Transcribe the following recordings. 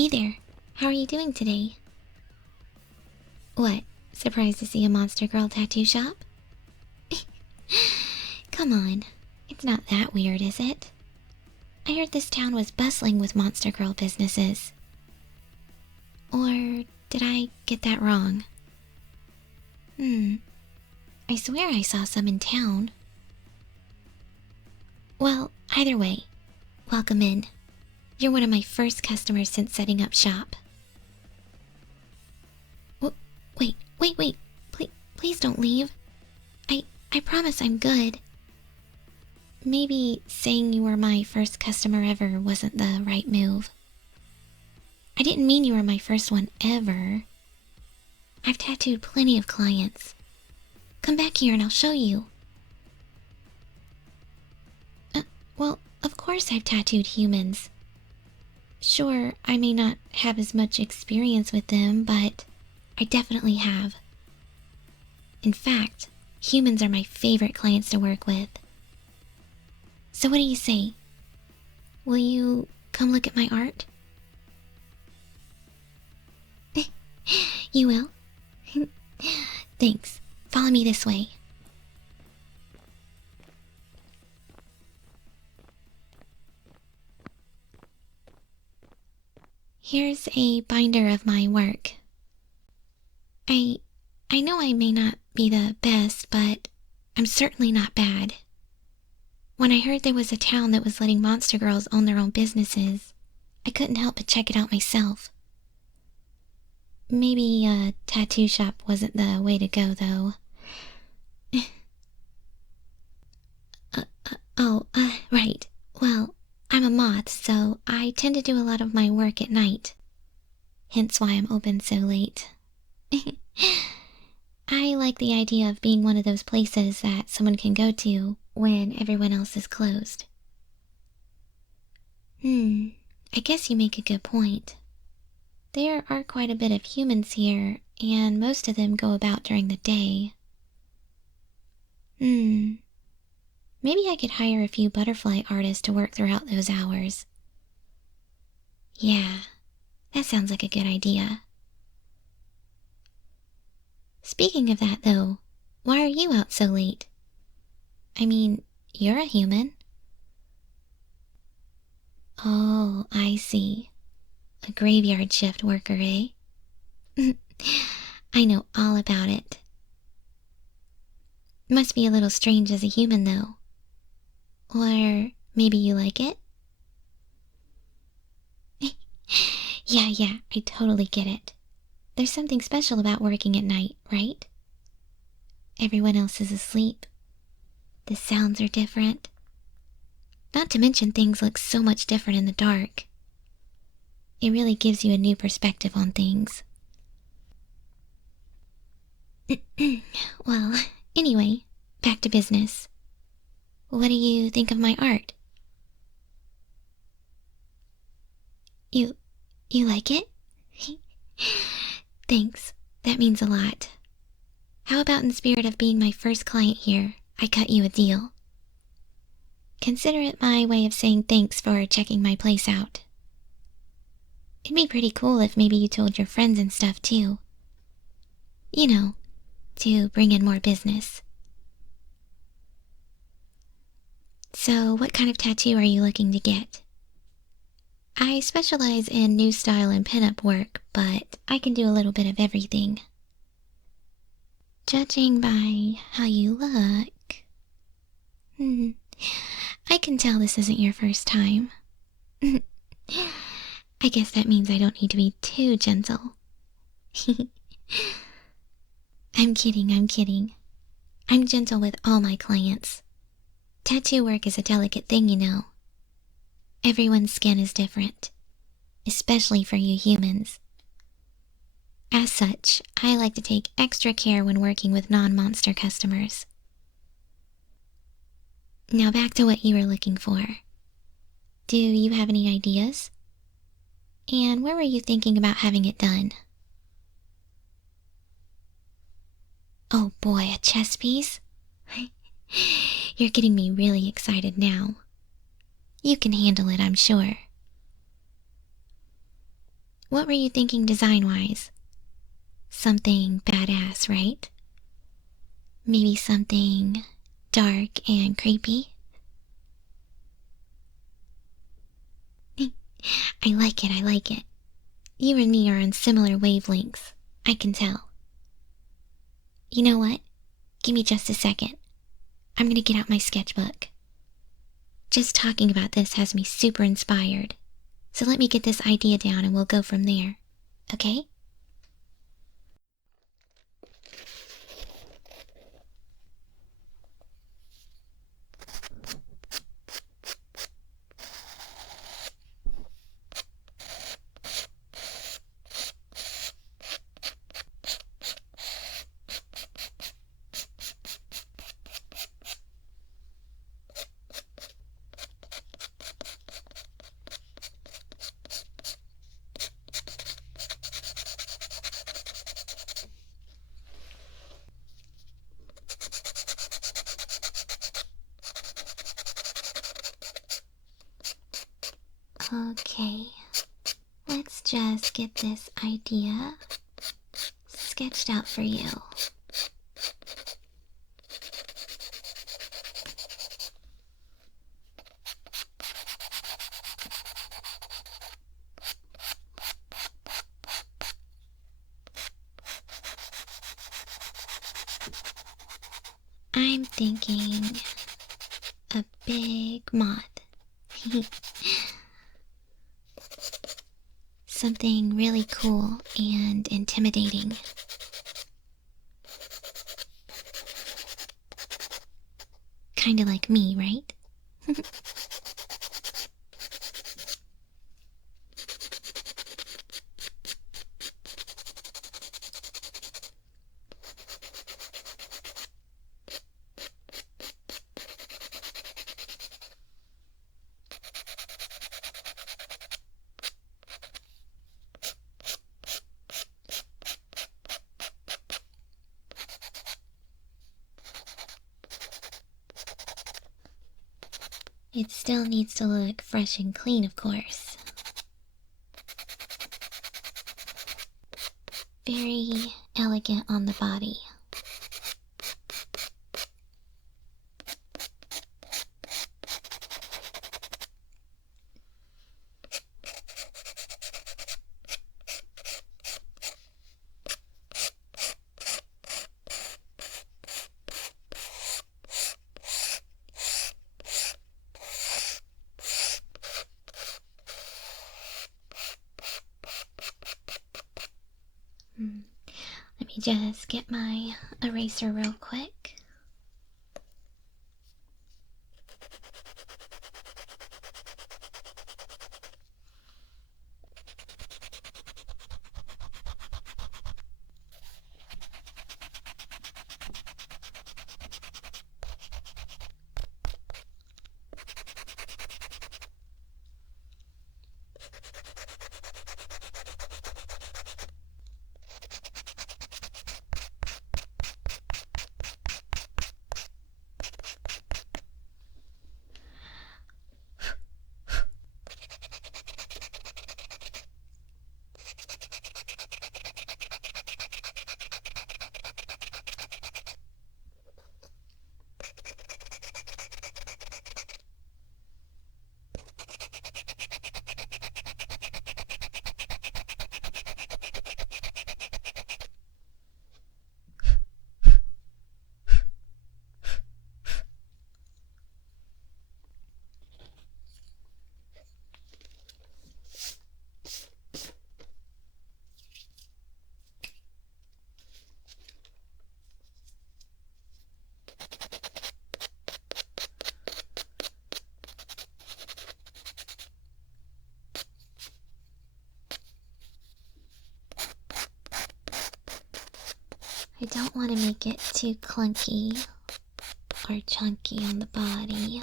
Hey there, how are you doing today? What, surprised to see a monster girl tattoo shop? Come on, it's not that weird, is it? I heard this town was bustling with monster girl businesses. Or did I get that wrong? I swear I saw some in town. Well, either way, welcome in. You're one of my first customers since setting up shop. Wait. Please don't leave. I promise I'm good. Maybe saying you were my first customer ever wasn't the right move. I didn't mean you were my first one ever. I've tattooed plenty of clients. Come back here and I'll show you. Well, of course I've tattooed humans. Sure, I may not have as much experience with them, but I definitely have. In fact, humans are my favorite clients to work with. So what do you say? Will you come look at my art? You will? Thanks. Follow me this way. Here's a binder of my work. I know I may not be the best, but I'm certainly not bad. When I heard there was a town that was letting monster girls own their own businesses, I couldn't help but check it out myself. Maybe a tattoo shop wasn't the way to go, though. Right. Well, I'm a moth, so I tend to do a lot of my work at night. Hence why I'm open so late. I like the idea of being one of those places that someone can go to when everyone else is closed. I guess you make a good point. There are quite a bit of humans here, and most of them go about during the day. Maybe I could hire a few butterfly artists to work throughout those hours. Yeah, that sounds like a good idea. Speaking of that, though, why are you out so late? I mean, you're a human. Oh, I see. A graveyard shift worker, eh? I know all about it. Must be a little strange as a human, though. Or maybe you like it? Yeah, I totally get it. There's something special about working at night, right? Everyone else is asleep. The sounds are different. Not to mention things look so much different in the dark. It really gives you a new perspective on things. Well, anyway, back to business. What do you think of my art? You like it? Thanks, that means a lot. How about in spirit of being my first client here, I cut you a deal? Consider it my way of saying thanks for checking my place out. It'd be pretty cool if maybe you told your friends and stuff too. You know, to bring in more business. So, what kind of tattoo are you looking to get? I specialize in new style and pinup work, but I can do a little bit of everything. Judging by how you look... I can tell this isn't your first time. I guess that means I don't need to be too gentle. I'm kidding. I'm gentle with all my clients. Tattoo work is a delicate thing, you know. Everyone's skin is different, especially for you humans. As such, I like to take extra care when working with non-monster customers. Now back to what you were looking for. Do you have any ideas? And where were you thinking about having it done? Oh boy, a chess piece? You're getting me really excited now. You can handle it, I'm sure. What were you thinking design-wise? Something badass, right? Maybe something dark and creepy? I like it, I like it. You and me are on similar wavelengths. I can tell. You know what? Give me just a second. I'm gonna get out my sketchbook. Just talking about this has me super inspired. So let me get this idea down and we'll go from there. Okay? Okay, let's just get this idea sketched out for you. I'm thinking a big moth. Something really cool and intimidating. Kinda like me, right? It still needs to look fresh and clean, of course. Very elegant on the body. Let me just get my eraser real quick. I don't want to make it too clunky or chunky on the body.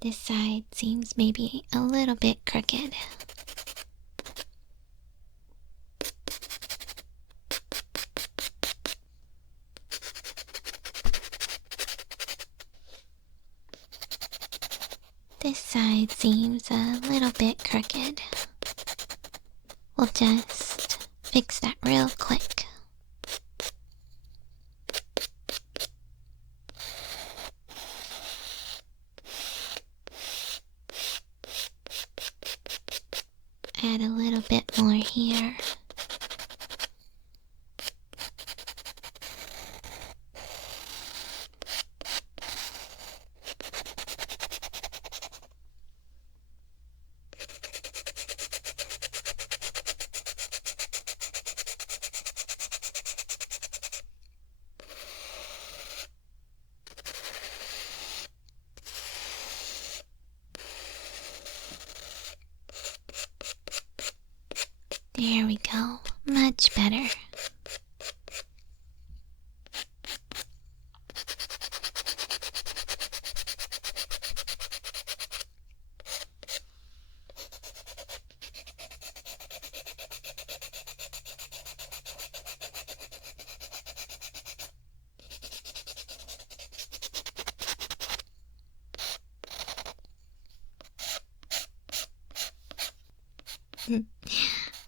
This side seems maybe a little bit crooked. This side seems a little bit crooked. We'll just fix that real quick. Add a little bit more here. There we go. Much better.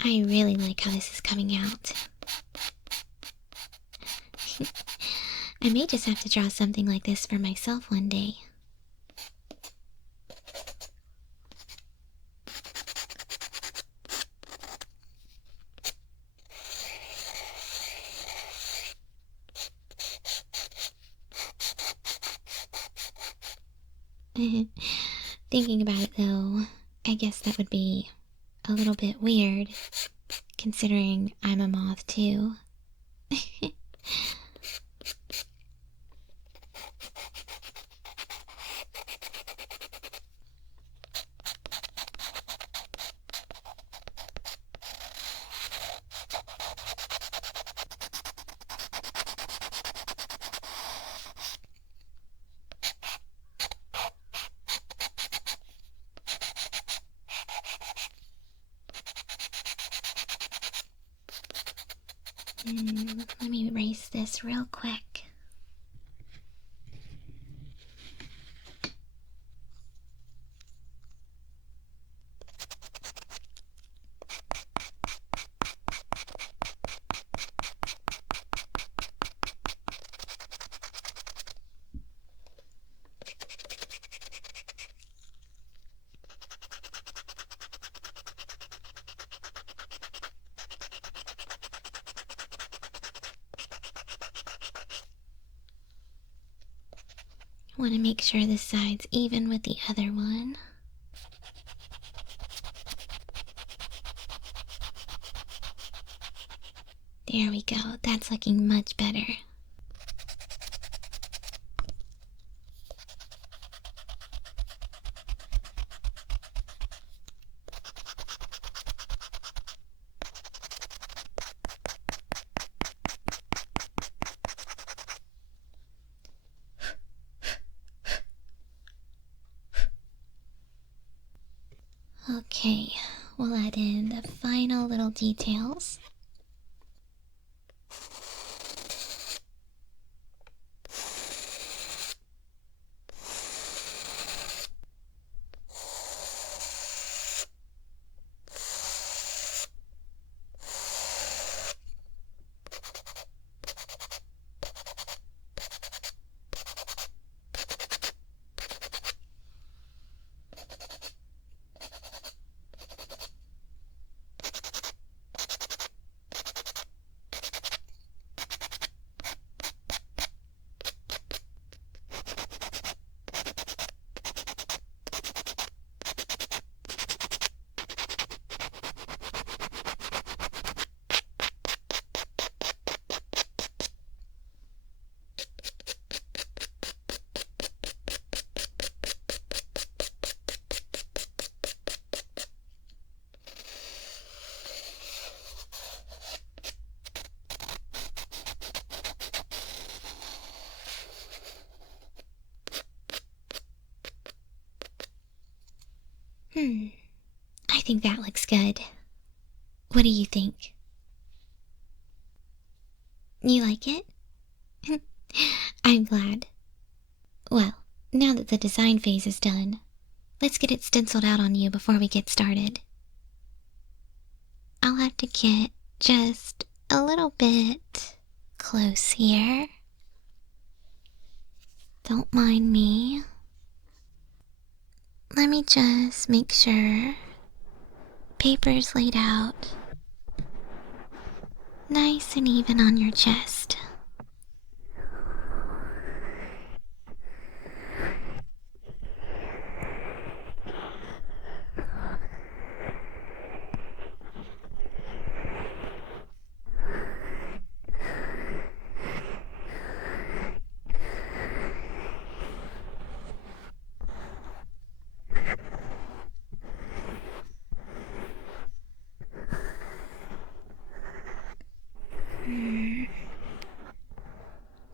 I really like how this is coming out. I may just have to draw something like this for myself one day. Thinking about it though, I guess that would be a little bit weird, considering I'm a moth too. Let me erase this real quick. Want to make sure this side's even with the other one. There we go. That's looking much better. Okay, we'll add in the final little details. I think that looks good. What do you think? You like it? I'm glad. Well, now that the design phase is done, let's get it stenciled out on you before we get started. I'll have to get just a little bit close here. Don't mind me. Let me just make sure paper's laid out nice and even on your chest.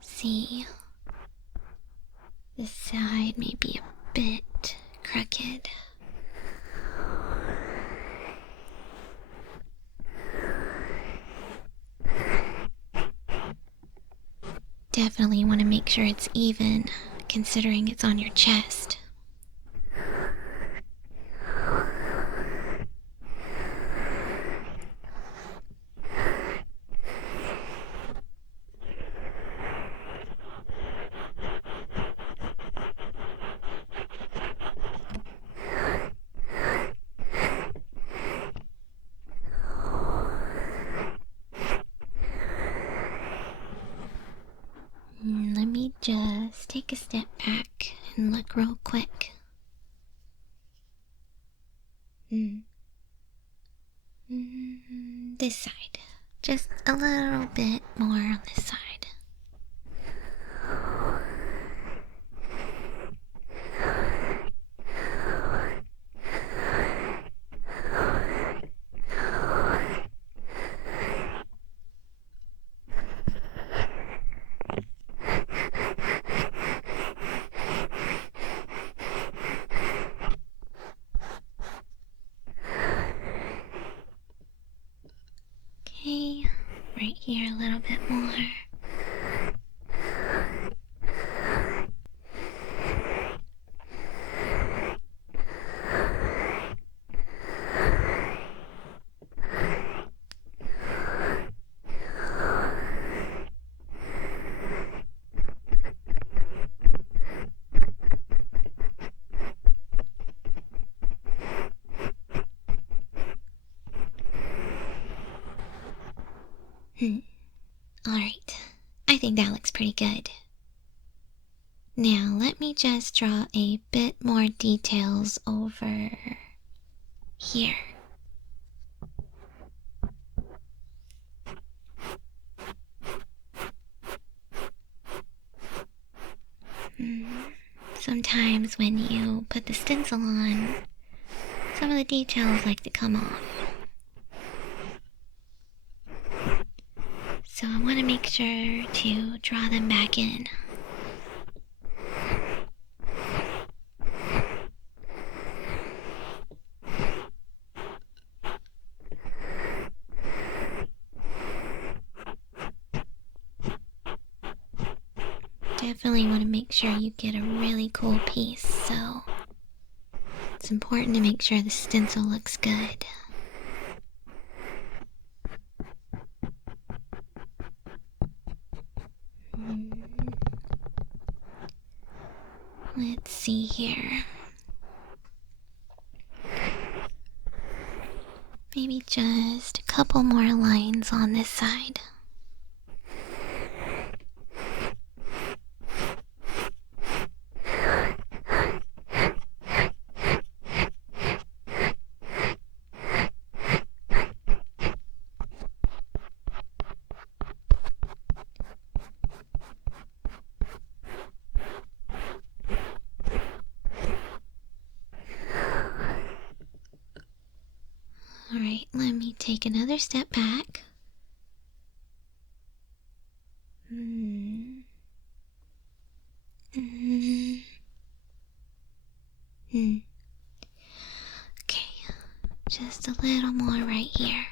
See, this side may be a bit crooked. Definitely want to make sure it's even, considering it's on your chest. Let me just take a step back and look real quick. This side. Just a little bit more on this side. Okay, right here a little bit more. Alright, I think that looks pretty good. Now let me just draw a bit more details over here. Sometimes when you put the stencil on, some of the details like to come off. So I want to make sure to draw them back in. Definitely want to make sure you get a really cool piece, so it's important to make sure the stencil looks good. Let's see here. Maybe just a couple more lines on this side. Alright, let me take another step back. Okay, just a little more right here.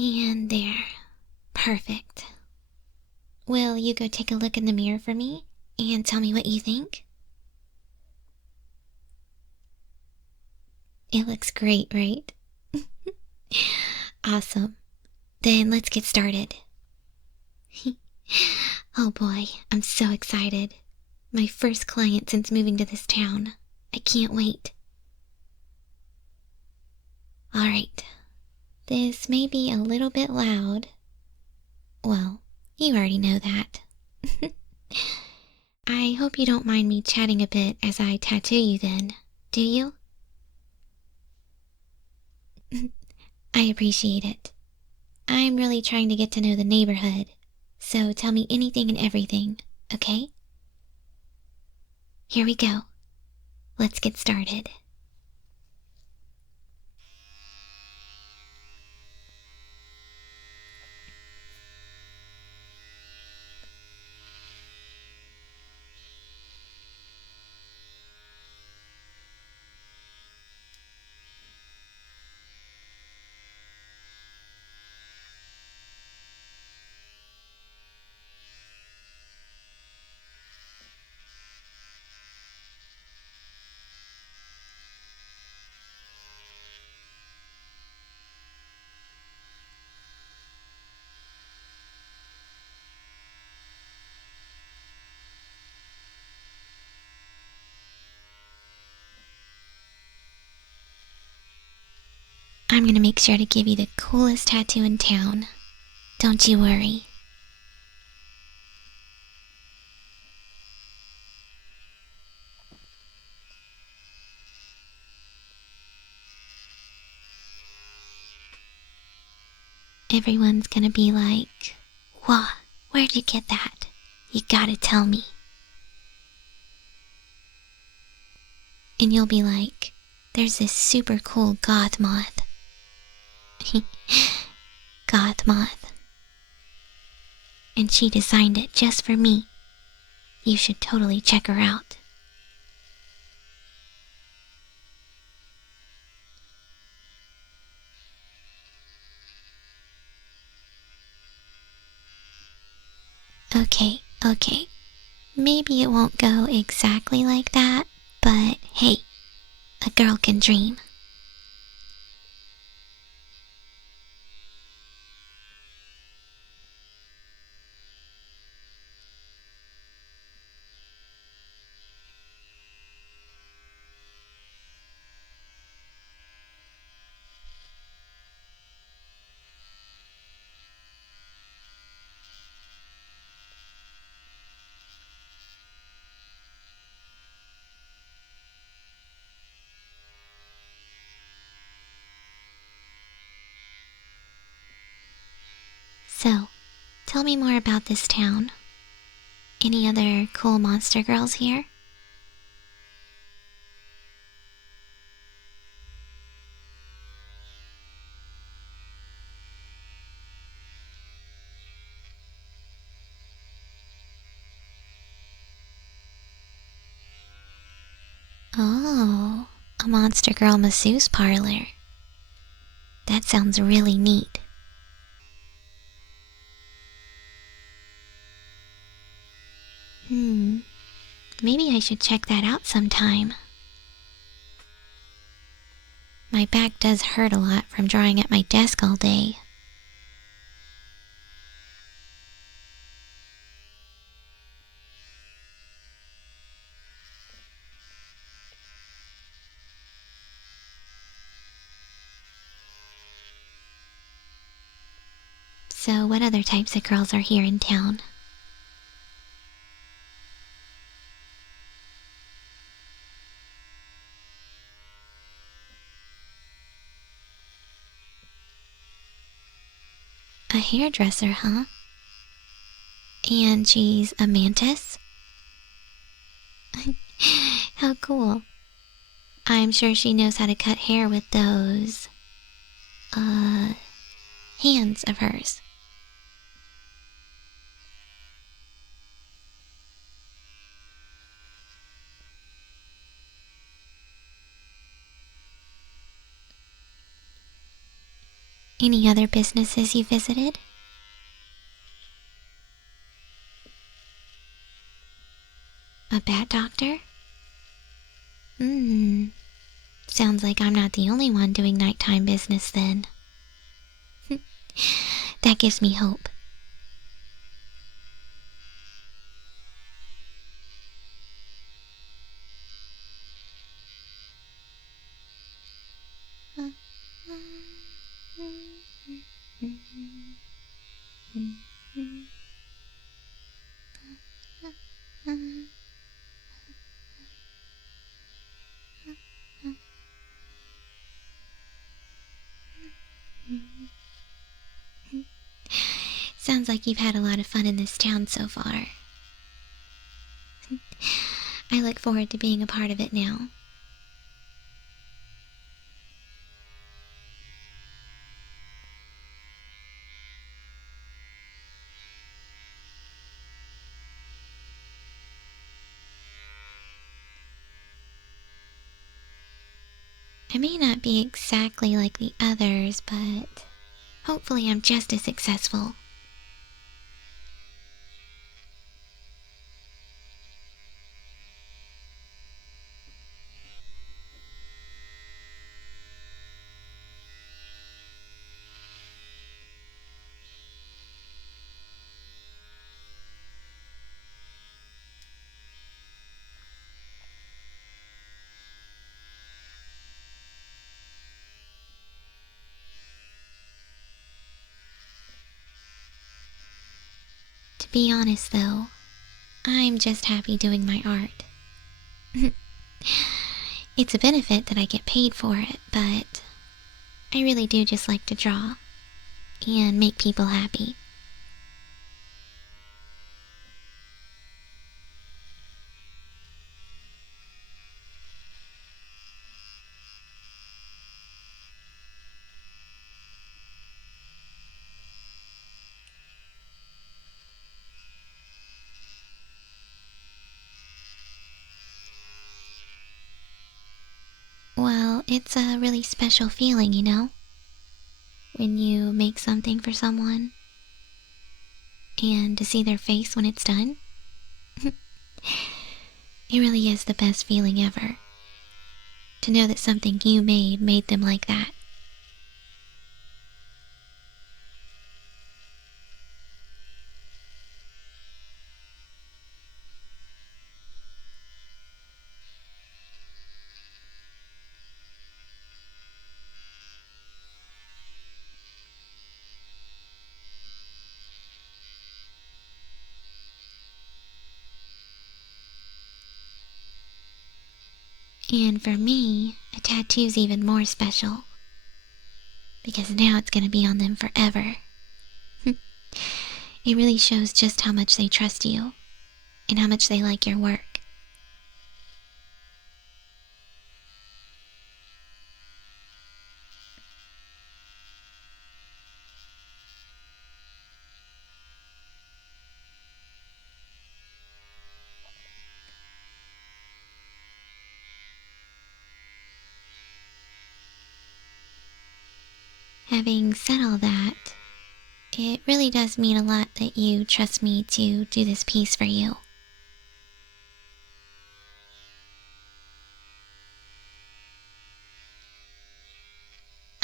And there. Perfect. Will you go take a look in the mirror for me and tell me what you think? It looks great, right? Awesome. Then let's get started. Oh boy, I'm so excited. My first client since moving to this town. I can't wait. Alright. This may be a little bit loud. Well, you already know that. I hope you don't mind me chatting a bit as I tattoo you then, do you? I appreciate it. I'm really trying to get to know the neighborhood, so tell me anything and everything, okay? Here we go. Let's get started. I'm gonna make sure to give you the coolest tattoo in town. Don't you worry. Everyone's gonna be like, "Whoa, where'd you get that? You gotta tell me." And you'll be like, "There's this super cool Goth Moth." Goth Moth. And she designed it just for me. You should totally check her out. Okay. Maybe it won't go exactly like that, but hey, a girl can dream. So, tell me more about this town. Any other cool monster girls here? Oh, a monster girl masseuse parlor. That sounds really neat. Maybe I should check that out sometime. My back does hurt a lot from drawing at my desk all day. So what other types of girls are here in town? A hairdresser, huh? And she's a mantis? How cool. I'm sure she knows how to cut hair with those, hands of hers. Any other businesses you visited? A bat doctor? Sounds like I'm not the only one doing nighttime business then. That gives me hope. Sounds like you've had a lot of fun in this town so far. I look forward to being a part of it now. I may not be exactly like the others, but hopefully I'm just as successful. To be honest though, I'm just happy doing my art. It's a benefit that I get paid for it, but I really do just like to draw and make people happy. Well, it's a really special feeling, you know? When you make something for someone and to see their face when it's done. It really is the best feeling ever. To know that something you made them like that. And for me, a tattoo's even more special. Because now it's gonna be on them forever. It really shows just how much they trust you and how much they like your work. Having said all that, it really does mean a lot that you trust me to do this piece for you.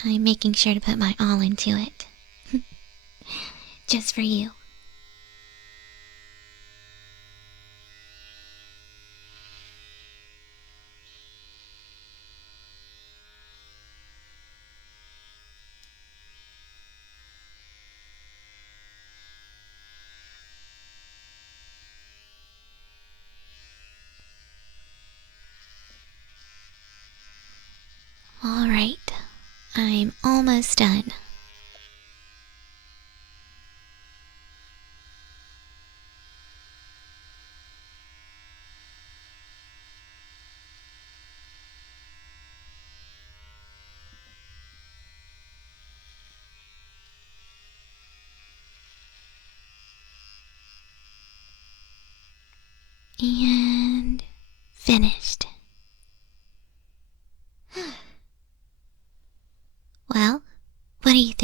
I'm making sure to put my all into it. Just for you. Alright, I'm almost done. And finished. Well, what do you think?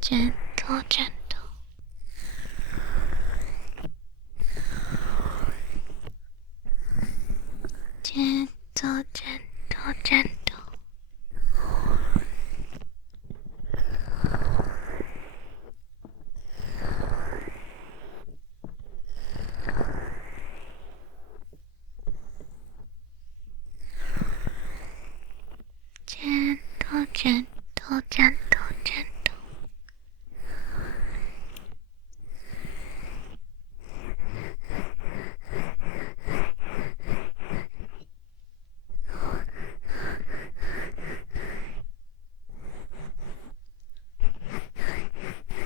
Gentle, gentle. Gentle, gentle, gentle.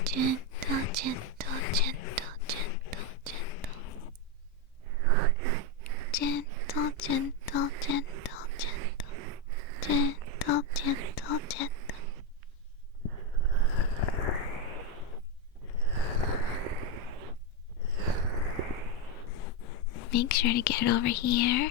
Gentle, gentle, gentle, gentle. Gentle, gentle, gentle, gentle, gentle. Gentle, gentle, gentle, gentle. Gentle, gentle, gentle. Make sure to get it over here.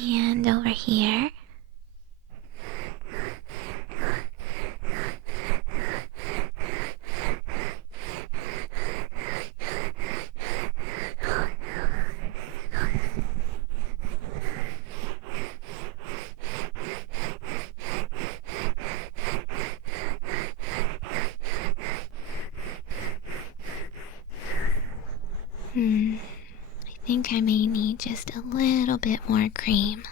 And over here. I think I may need just a little bit more cream.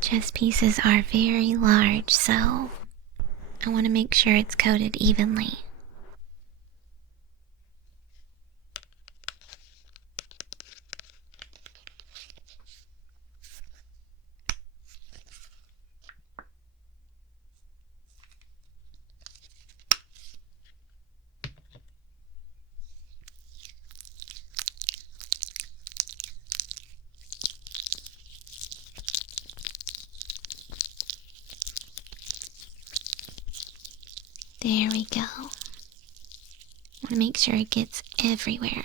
Chess pieces are very large, so I want to make sure it's coated evenly. There we go. Want to make sure it gets everywhere.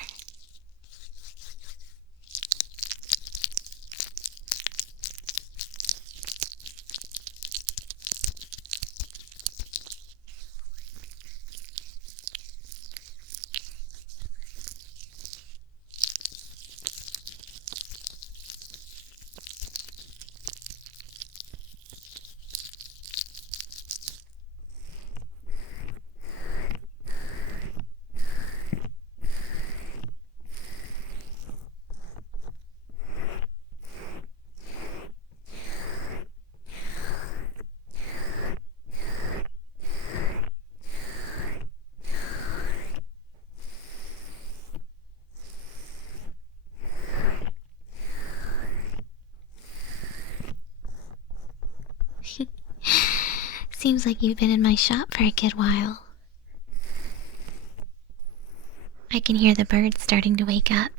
Seems like you've been in my shop for a good while. I can hear the birds starting to wake up.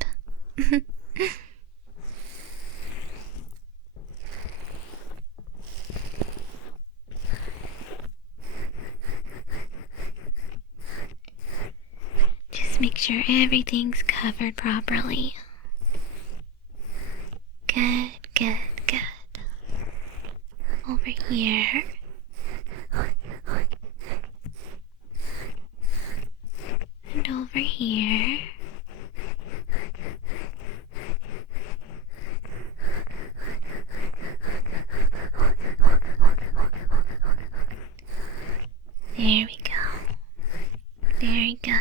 Just make sure everything's covered properly. Good, good, good. Over here. And over here. There we go. Very good.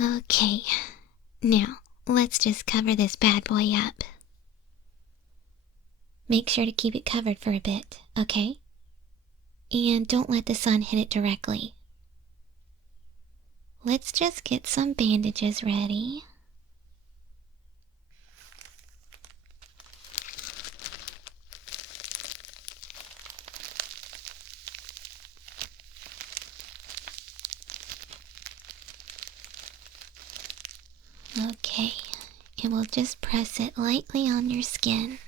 Okay, now let's just cover this bad boy up. Make sure to keep it covered for a bit, okay? And don't let the sun hit it directly. Let's just get some bandages ready. Okay, and we'll just press it lightly on your skin.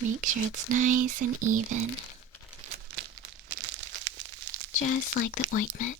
Make sure it's nice and even, just like the ointment.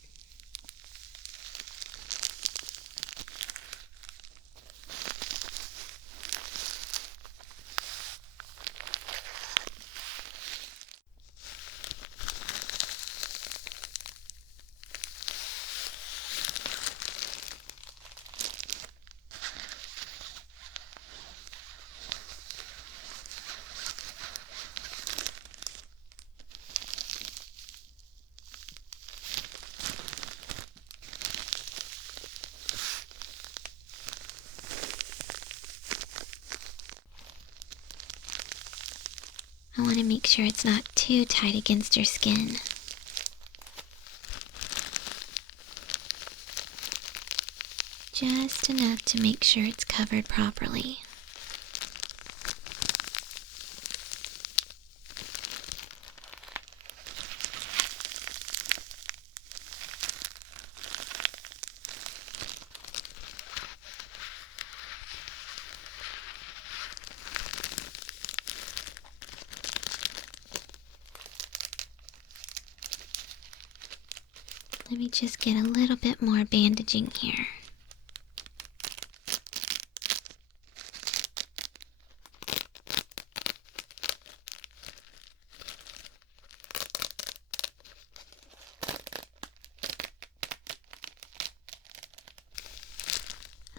I want to make sure it's not too tight against your skin. Just enough to make sure it's covered properly. Let me just get a little bit more bandaging here.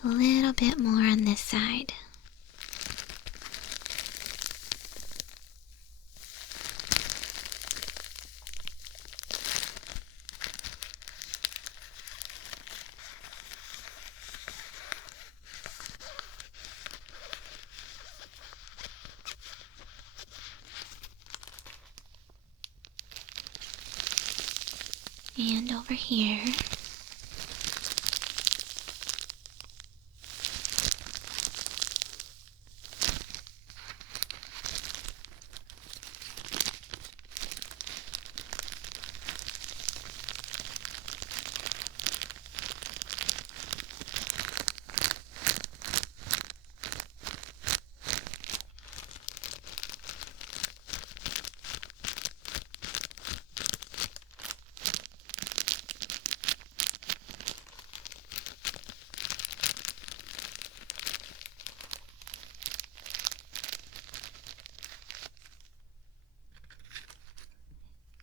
A little bit more on this side. And over here.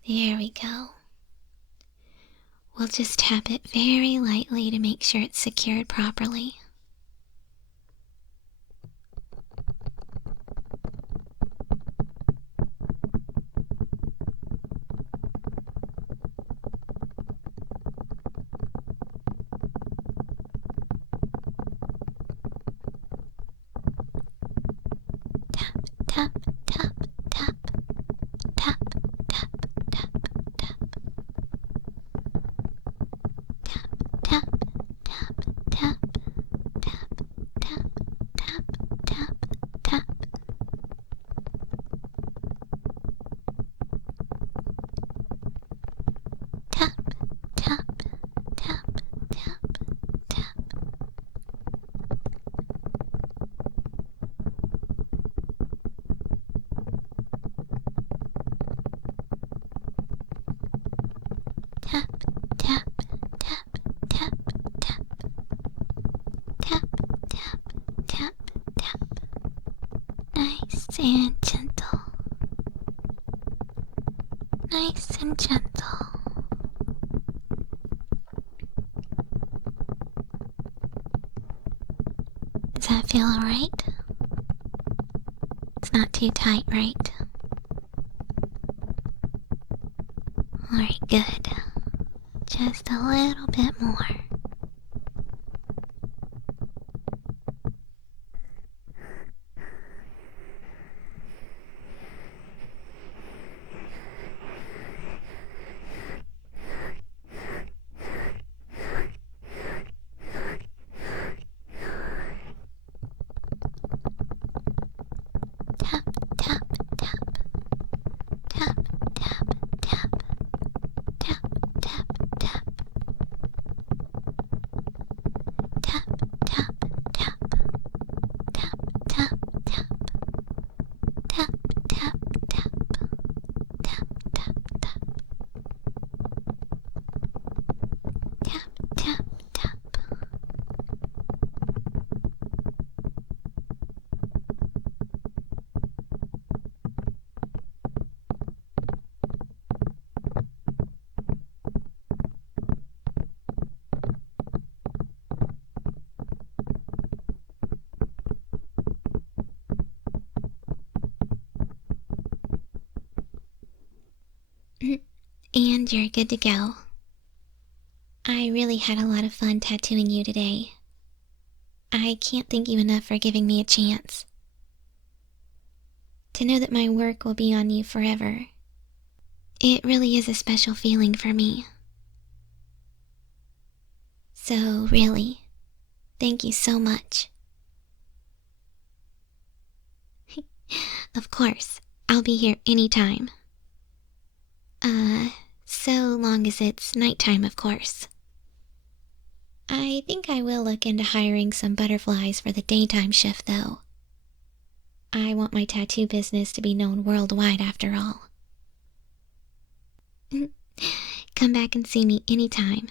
There we go. We'll just tap it very lightly to make sure it's secured properly. Tap, tap, tap, tap, tap, tap, tap. Tap, tap, tap, tap, tap, tap, tap, tap. Tap, tap, tap, tap, tap. Tap, tap, tap, tap, tap. Tap, tap, tap, tap. Nice and gentle. Nice and gentle. Does that feel alright? It's not too tight, right? Alright, good. Just a little bit more. Tap, tap, tap. Tap, tap, tap. Tap, tap, tap. Tap, tap, tap. Tap, tap, tap. Tap, tap, tap. Tap, tap, tap. Tap, tap, tap. And you're good to go. I really had a lot of fun tattooing you today. I can't thank you enough for giving me a chance. To know that my work will be on you forever. It really is a special feeling for me. So really, thank you so much. Of course, I'll be here anytime. So long as it's nighttime, of course. I think I will look into hiring some butterflies for the daytime shift, though. I want my tattoo business to be known worldwide, after all. Come back and see me anytime.